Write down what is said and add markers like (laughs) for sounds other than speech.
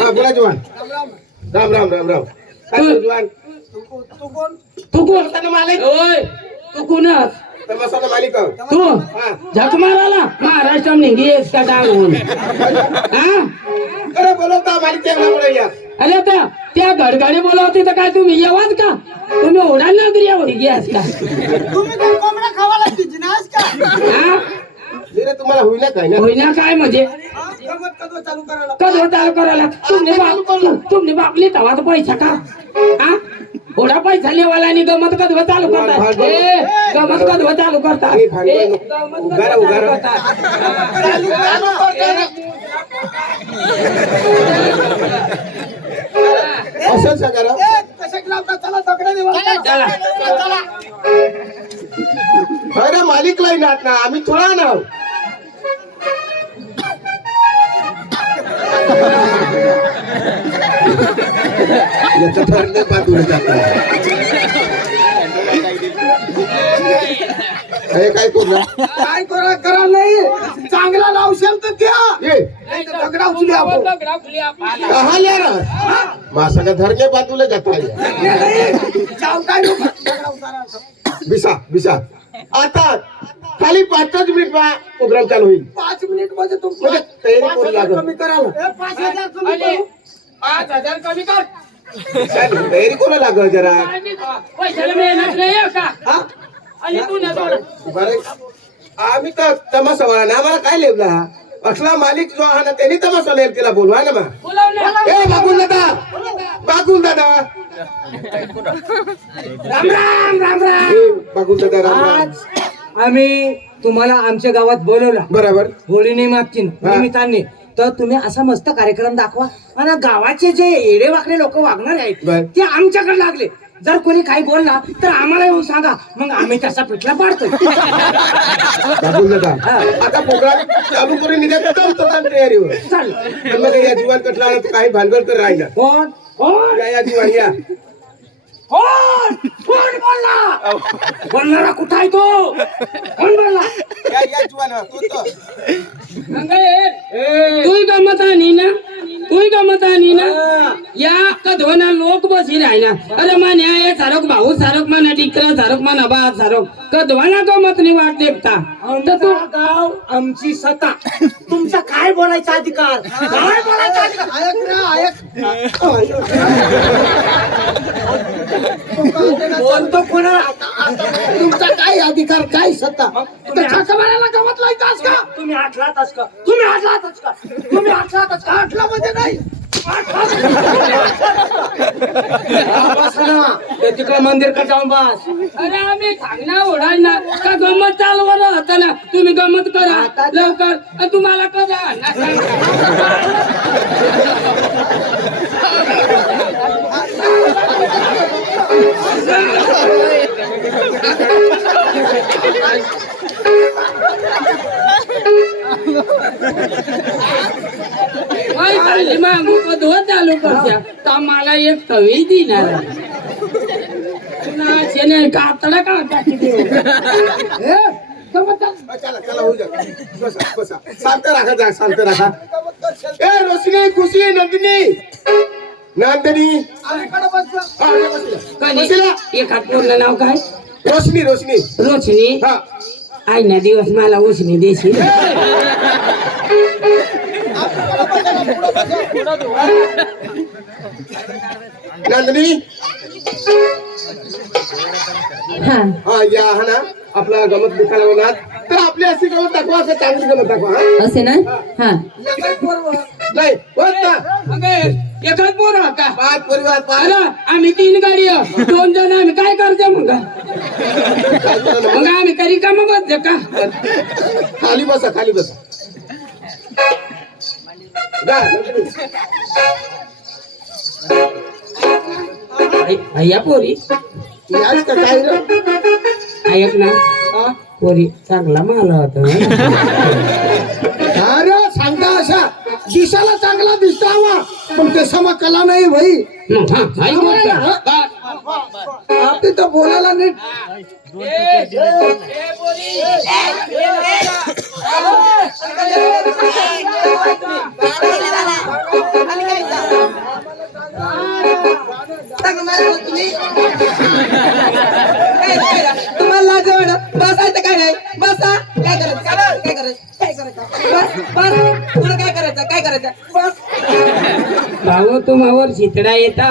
हा बोला जवान. राम राम राम राम. काय जवान? तू कोण? मसाला मालिक ओय. तू कोणच तर मसाला मालिक आहो. तू? हा. झक मारायला? महाराष्ट्र निघेस का डांगून हा? अरे बोलवता मालिक तेवढा बोला या. अरे त्या त्या गडगडी बोलावते तर काय तुम्ही? येवाच का? तुम्ही ओढा नगरी यावं गॅस का? तुम्ही काय कोंबडा खावाला बिझनेस का? हा? धीरे तुम्हाला होईना काय ना होईना काय म्हणजे हा? गमत कधीच चालू करायला कधी चालू करायला तुम्ही बाप तुम्ही बापली तवा तर पैसा का हा थोडा पैसा लेवाला आणि गमत कधवा चालू करतात ए, गमत कधवा चालू करतात ए, भांडवल ए, नको. गमत उगारा, कधवा उगारा. चालू करतात. असंच करा ए, कशा लावता चला दगडा निवांत. चला. चला अरे मालिकला नाट ना आम्ही थोडा ना याचं ठरलं बाजूला जात? हे काय करू काय करा करा नाही? चांगला लावशाल तर द्या. दगडा उचलू आपण. मासा का धरने बाजूला जाता है. बिसा बिसा. आता खाली पाचच मिनिट बा प्रोग्राम चालू होईल. पाच मिनिटमध्ये तुम म्हणजे तयारी पाच करू लागल. कमी कराल ए, पाच हजार कमी अरे, करू. पाच हजार कमी कर. तयारी करू लागल जरा. पैशाला मेहनत नाही आहे का? हा? आणि तू न सोड. बरं आम्ही तर तमाशा वाला ना आम्हाला काय लेवला हा असला मालिक जो आहे ना त्यांनी तमाशा लेव तिला बोलवा ना मग. बोलाव ना. ए बागुल दादा! बागुल दादा! राम राम राम राम. ए बागुल दादा राम राम. आज आम्ही तुम्हाला आमच्या गावात बोलवला. बरोबर. होळी निमित्ताने निमित्ताने. तर तुम्ही असा मस्त कार्यक्रम दाखवा. आणि गावाचे जे येडे वाकडे लोक वागणार आहेत बर. ते आमच्याकडे लागले. जर कोणी काही बोलला तर आम्हाला येऊन सांगा मग आम्ही त्याचा पिठला पाडतो दादा आता प्रोग्राम चालू करून तयारीवर. चाल पण मग या जीवन कटला तर काही भानगड तर राहिला. कोण? कोण? या या जीवन या. कोण? कोण बोलला? बोलणारा कुठं आहे तो? कोण बोलला? या या जीवन तू तो. तूही गमत आणि ना? तूही गमत आणि ना? या कधवना लोक बसी राहिना अरे मान्या हे सारक भाऊ सारक माना टिकरा सारक माना बा सारक कधवाना गमत नाही वाट देखता तर तू गाव आमची सत्ता. तुमचा काय बोलायचा अधिकार? काय बोलायचा अधिकार? ऐक ना ऐक. बोलतो कोणाला तुमचा काय अधिकार काय सत्ता? मारायला गमत लायचास का? तुम्ही हातलातच का? तुम्ही हातलातच का? तुम्ही हातलातच का? आठला मध्ये नाही तिकडे मंदिर का जाऊन बस? अरे आम्ही सांगणार ओढाय ना का गमत चालवर होता ना? तुम्ही गमत करा. लवकर. तुम्हाला करा (laughs) खाली मागू? कधो चालू करत्या. तर मला एक कवी देणार नाचे नाही? कातडा शांत राखा जा शांत राखा ए रोशनी खुशी नंदिनी. नंदिनी. एक पूर्ण नाव काय? रोशनी रोशनी. रोशनी? हा. आई ना दिवस मला उसनी देशील. नंदिनी? हा. या हा ना. आपला गमत दिखायला होणार तर आपली अशी गमत दाखवा असं चांगली गमत दाखवा हा? असे ना? हा. नाही होत ना. एकच पोर का पाच परिवार पाच. आम्ही तीन गाडी आहे. दोन जण आम्ही. काय करतो मग? मग आम्ही तरी का मग बसतो का? खाली बसा खाली बसा. भैया पोरी याच का काय रे? ऐक ना हा? पोरी चांगला माल होता अरे सांगता अशा दिसाला चांगला दिसता हवा पण ते समा कला नाही भाई मग हा, हाय? आपली तर बोलायला नीट तुम्हाला वाटत बसायचं काय नाही बसा काय करायचं काय करायचं काय करायचं बस बस तुला काय करायचं काय करायचं बस भाऊ तुम्हावर शितडा येता